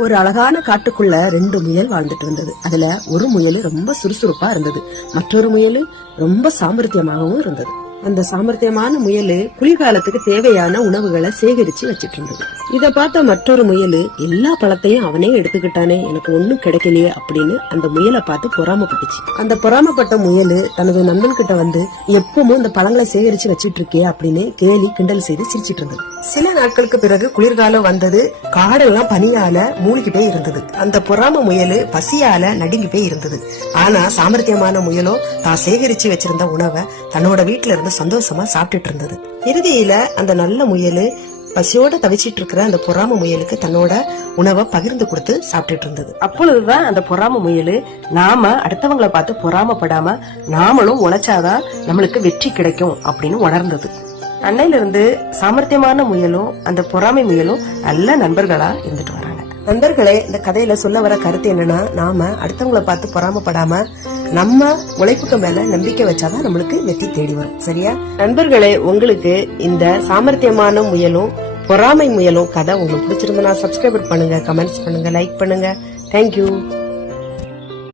ஒரு அழகான காட்டுக்குள்ள 2 முயல் வாழ்ந்துட்டு இருந்தது. அதுல ஒரு முயல் ரொம்ப சுறுசுறுப்பா இருந்தது, மற்றொரு முயல் ரொம்ப சாமர்த்தியமாகவும் இருந்தது. அந்த சாமர்த்தியமான முயல் குளிர்காலத்துக்கு தேவையான உணவுகளை சேகரிச்சு வச்சிட்டு இருந்தது. இத பார்த்த மற்றொரு முயல் எல்லா பழத்தையும் அவனே எடுத்துக்கிட்டானே, எனக்கு ஒண்ணும் கிடைக்கலையே அப்படின்னு அந்த முயலை பார்த்து பொறாமப்பட்டுச்சு. அந்த பொறாமப்பட்ட முயல் தனது நண்பன் கிட்ட வந்து எப்பவும் இந்த பழங்களை சேகரிச்சு வச்சிட்டு இருக்கே அப்படின்னு கேலி கிண்டல் செய்து சிரிச்சிட்டு இருந்தது. சில நாட்களுக்கு பிறகு குளிர்காலம் வந்தது. காடெல்லாம் பனியால மூழ்கிட்டே இருந்தது. அந்த பொறாம முயல் பசியால நடுங்கி போய் இருந்தது. ஆனா சாமர்த்தியமான முயலோ தான் சேகரிச்சு வச்சிருந்த உணவை தன்னோட வீட்டுல இருந்து சந்தோஷமா சாப்பிட்டுட்டு இருந்தது. இறுதியில அந்த நல்ல முயல் பசியோட தவிச்சிட்டு இருக்கிற அந்த பொறாம முயலுக்கு தன்னோட உணவை பகிர்ந்து கொடுத்து சாப்பிட்டுட்டு இருந்தது. அப்பொழுதுதான் அந்த பொறாம முயல், நாம அடுத்தவங்களை பார்த்து பொறாமப்படாம நாமளும் உழைச்சாதான் நம்மளுக்கு வெற்றி கிடைக்கும் அப்படின்னு உணர்ந்தது. அன்னையில இருந்து சாமர்த்தியமான முயலும் அந்த பொறாமை முயலும் நல்ல நண்பர்களா இருந்துட்டு வராங்க. நண்பர்களே, இந்த கதையில சொல்ல வர கருத்து என்னன்னா, நாம அடுத்தவங்களை பார்த்து பொறாமப்படாம நம்ம உழைப்புக்கு மேல நம்பிக்கை வச்சாதான் நம்மளுக்கு வெற்றி தேடி வரும். சரியா நண்பர்களே? உங்களுக்கு இந்த சாமர்த்தியமான முயலும் பொறாமை முயலும் கதை உங்களுக்கு பிடிச்சிருந்தா சப்ஸ்கிரைப் பண்ணுங்க, கமெண்ட்ஸ் பண்ணுங்க, லைக் பண்ணுங்க. தேங்க்யூ.